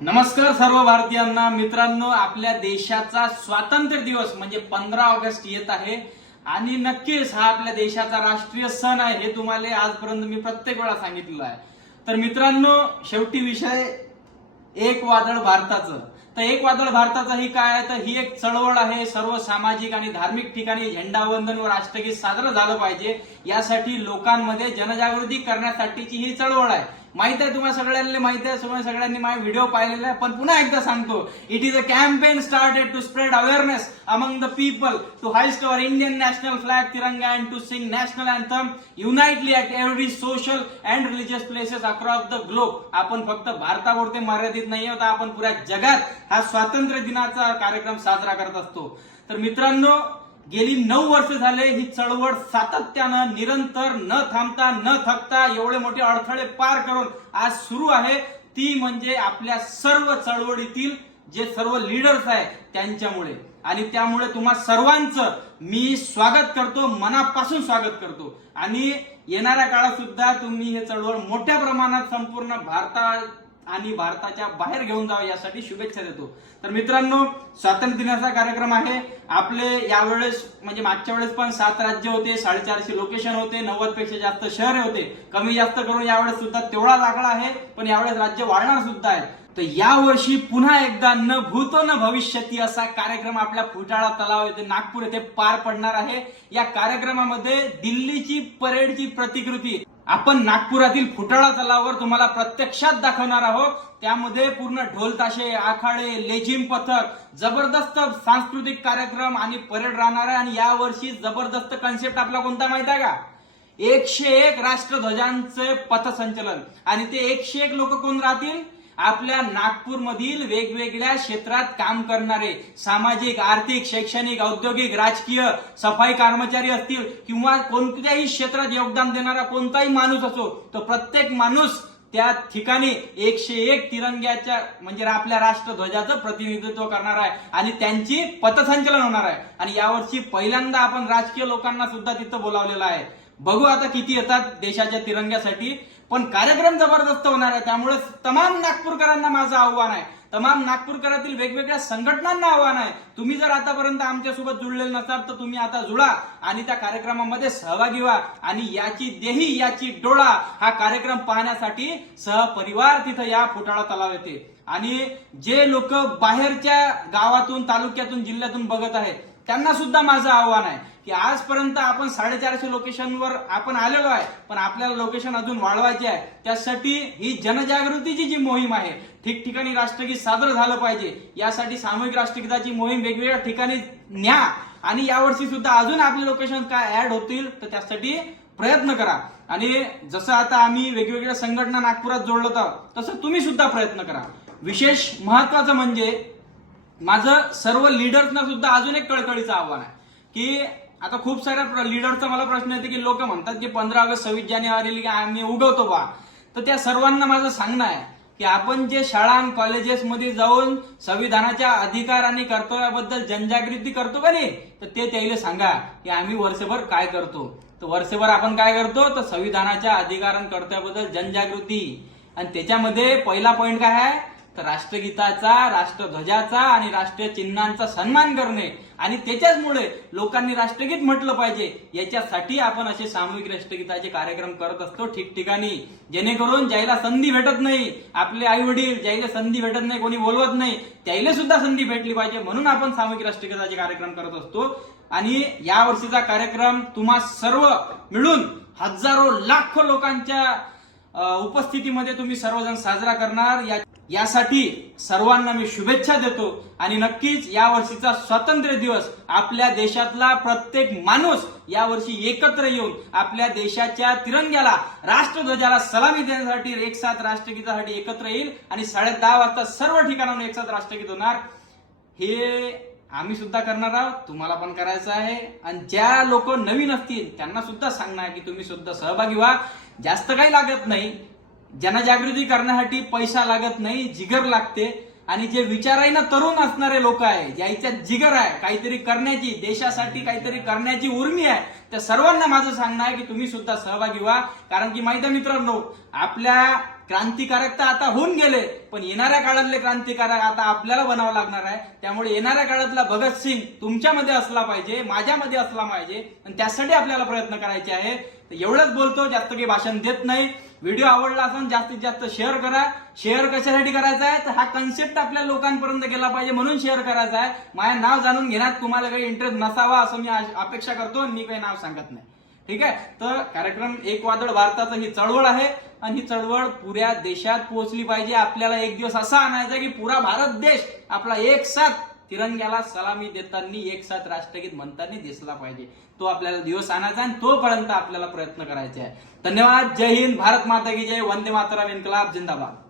नमस्कार सर्व भारतीयांना. मित्रांनो आपल्या देशाचा स्वातंत्र्य दिवस म्हणजे पंधरा ऑगस्ट येत आहे. आणि नक्कीच हा आपल्या देशाचा राष्ट्रीय सण आहे हे तुम्हाला आजपर्यंत मी प्रत्येक वेळा सांगितलेलं आहे. तर मित्रांनो शेवटी विषय एक वादळ भारताचं. तर एक वादळ भारताचं ही काय आहे? तर ही एक चळवळ आहे. सर्व सामाजिक आणि धार्मिक ठिकाणी झेंडावंदन व राष्ट्रगीत साजरं झालं पाहिजे. यासाठी लोकांमध्ये जनजागृती करण्यासाठीची ही चळवळ आहे. माहीत आहे तुम्हाला सगळ्यांना माहीत आहे तुम्हाला सगळ्यांनी माझा व्हिडिओ पाहिलेला आहे. पण पुन्हा एकदा सांगतो it is a campaign started to spread awareness among the people to hoist our Indian national flag tiranga and to sing national anthem unitedly at every social and religious places across the globe आपण फक्त भारतापुरते मर्यादित नाही आहोत आपण पुऱ्या जगात हा स्वातंत्र्य दिनाचा कार्यक्रम साजरा करत असतो. तर मित्रांनो गेली नऊ वर्ष झाले ही चळवळ सातत्यानं निरंतर न थांबता न थकता एवढे मोठे अडथळे पार करून आज सुरू आहे. ती म्हणजे आपल्या सर्व चळवळीतील जे सर्व लीडर्स आहे त्यांच्यामुळे. आणि त्यामुळे तुम्हा सर्वांचं मी स्वागत करतो मनापासून स्वागत करतो. आणि येणाऱ्या काळात सुद्धा तुम्ही हे चळवळ मोठ्या प्रमाणात संपूर्ण भारतात आणि भारताच्या बाहेर घेऊन जावं यासाठी शुभेच्छा देतो. तर मित्रांनो स्वातंत्र्य दिनाचा कार्यक्रम आहे. आपले यावेळेस म्हणजे मागच्या वेळेस पण सात राज्य होते साडेचारशे लोकेशन होते नव्वदपेक्षा जास्त शहरे होते. कमी जास्त करून यावेळेस सुद्धा तेवढाच आकडा आहे पण यावेळेस राज्य वाढणार सुद्धा आहे. तर यावर्षी पुन्हा एकदा न भूतो न भविष्यती असा कार्यक्रम आपल्या फुटाळा तलाव येथे नागपूर येथे पार पडणार आहे. या कार्यक्रमामध्ये दिल्लीची परेडची प्रतिकृती आपण नागपुरातील फुटाळा तलावर तुम्हाला प्रत्यक्षात दाखवणार आहोत. त्यामध्ये पूर्ण ढोलताशे आखाडे लेझिम पथक जबरदस्त सांस्कृतिक कार्यक्रम आणि परेड राहणार आहे. आणि यावर्षी जबरदस्त कन्सेप्ट आपला कोणता माहीत आहे का? एकशे एक राष्ट्रध्वजांचे पथसंचलन. आणि ते एकशे एक लोक कोण राहतील? आपल्या नागपूरमधील वेगवेगळ्या क्षेत्रात काम करणारे सामाजिक आर्थिक शैक्षणिक औद्योगिक राजकीय सफाई कर्मचारी असतील किंवा कोणत्याही क्षेत्रात योगदान देणारा कोणताही माणूस असो तो प्रत्येक माणूस त्या ठिकाणी एकशे एक तिरंग्याच्या म्हणजे आपल्या राष्ट्रध्वजाचं प्रतिनिधित्व करणार आहे आणि त्यांची पथसंचलन होणार आहे. आणि यावर्षी पहिल्यांदा आपण राजकीय लोकांना सुद्धा तिथं बोलावलेलं आहे. बघू आता किती येतात देशाच्या तिरंग्यासाठी. पण कार्यक्रम जबरदस्त होणार आहे. त्यामुळे तमाम नागपूरकरांना माझं आव्हान आहे. तमाम नागपूरकरातील वेगवेगळ्या संघटनांना आव्हान आहे. तुम्ही जर आतापर्यंत आमच्यासोबत जुळलेले नसाल तर तुम्ही आता जुळा आणि त्या कार्यक्रमामध्ये सहभागी व्हा. आणि याची देही याची डोळा हा कार्यक्रम पाहण्यासाठी सहपरिवार तिथं या फुटाळा तलाव येते. आणि जे लोक बाहेरच्या गावातून तालुक्यातून जिल्ह्यातून बघत आहेत त्यांना सुद्धा माझं आव्हान आहे. की आजपर्यंत आपण साडेचारशे लोकेशनवर आपण आलेलो आहे पण आपल्याला लोकेशन अजून वाढवायचे आहे. त्यासाठी ही जनजागृतीची जी मोहीम आहे ठिकठिकाणी राष्ट्रगीत सादर झालं पाहिजे. यासाठी सामूहिक राष्ट्रगीताची मोहीम वेगवेगळ्या ठिकाणी न्या. आणि यावर्षी सुद्धा अजून आपले लोकेशन काय ऍड होतील तर त्यासाठी प्रयत्न करा. आणि जसं आता आम्ही वेगवेगळ्या संघटना नागपुरात जोडलो आहोत तसं तुम्ही सुद्धा प्रयत्न करा. विशेष महत्वाचं म्हणजे माझं सर्व लिडर्सना सुद्धा अजून एक कळकळीचं आव्हान आहे की आता खूप साऱ्या लीडरचा मला प्रश्न येते की लोक म्हणतात की पंधरा ऑगस्ट सव्वीस जानेवारी आम्ही उगवतो बा. तर त्या सर्वांना माझं सांगणं आहे की आपण जे शाळा आणि कॉलेजेसमध्ये जाऊन संविधानाच्या अधिकार आणि कर्तव्याबद्दल जनजागृती करतो का नाही? तर ते त्याला सांगा की आम्ही वर्षभर काय करतो? तर वर्षभर आपण काय करतो? तर संविधानाच्या अधिकार आणि कर्तव्याबद्दल जनजागृती. आणि त्याच्यामध्ये पहिला पॉईंट काय आहे? तर राष्ट्रगीताचा राष्ट्रध्वजाचा आणि राष्ट्रीय चिन्हांचा सन्मान करणे आणि त्याच्याचमुळे लोकांनी राष्ट्रगीत म्हटलं पाहिजे. याच्यासाठी आपण असे सामूहिक राष्ट्रगीताचे कार्यक्रम करत असतो ठिकठिकाणी. जेणेकरून ज्याला संधी भेटत नाही आपले आई वडील ज्याला संधी भेटत नाही कोणी बोलवत नाही त्याला सुद्धा संधी भेटली पाहिजे म्हणून आपण सामूहिक राष्ट्रगीताचे कार्यक्रम करत असतो. आणि या वर्षीचा कार्यक्रम तुम्हा सर्व मिळून हजारो लाखो लोकांच्या उपस्थितीमध्ये तुम्ही सर्वजण साजरा करणार. या यासाठी सर्वांना मी शुभेच्छा देतो आणि नक्कीच या वर्षीचा स्वातंत्र्य दिवस आपल्या देशातला प्रत्येक माणूस या वर्षी एकत्र येऊन आपल्या देशाच्या तिरंग्याला राष्ट्रध्वजाला सलामी देण्यासाठी एक साथ राष्ट्रगीतासाठी एकत्र येईल आणि साडे दहा वाजता सर्व ठिकाणाहून एक साथ राष्ट्रगीत होणार. हे आम्ही सुद्धा करणार आहोत तुम्हाला पण करायचं आहे. आणि ज्या लोक नवीन असतील त्यांना सुद्धा सांगणार की तुम्ही सुद्धा सहभागी व्हा. जास्त काही लागत नाही जनजागृती करण्यासाठी पैसा लागत नाही जिगर लागते. आणि जे विचारांना तरुण असणारे लोक आहे ज्याच्यात जिगर आहे काहीतरी करण्याची देशासाठी काहीतरी करण्याची उर्मी आहे त्या सर्वांना माझं सांगणं आहे की तुम्ही सुद्धा सहभागी व्हा. कारण की माहिती आहे मित्रांनो आपल्या क्रांतिकारक तर आता होऊन गेले पण येणाऱ्या काळातले क्रांतिकारक आता आपल्याला बनावं लागणार आहे. त्यामुळे येणाऱ्या काळातला भगतसिंग तुमच्यामध्ये असला पाहिजे माझ्यामध्ये असला पाहिजे आणि त्यासाठी आपल्याला प्रयत्न करायचे आहे. तर एवढंच बोलतो जास्त काही भाषण देत नाही. व्हिडिओ आवडला असेल जास्तीत जास्त शेअर करा. शेअर कशासाठी करायचा आहे? तर हा कन्सेप्ट आपल्या लोकांपर्यंत गेला पाहिजे म्हणून शेअर करायचा आहे. माझं नाव जाणून घेण्यात तुम्हाला काही इंटरेस्ट नसावा असं मी अपेक्षा करतो. आणि मी काही नाव सांगत नाही. ठीक आहे? तर कार्यक्रम एक वादळ भारताचं ही चळवळ आहे. आणि ही चळवळ पुऱ्या देशात पोहोचली पाहिजे. आपल्याला एक दिवस असा आणायचा आहे की पुरा भारत देश आपला एक साथ तिरंग्याला सलामी देताना एक साथ राष्ट्रगीत म्हणताना दिसला पाहिजे. तो आपल्याला दिवस आणायचा आणि तोपर्यंत आपल्याला प्रयत्न करायचे आहे. धन्यवाद. जय हिंद. भारत माता की जय. वंदे मातरम. इन्कलाब. जिंदाबाद.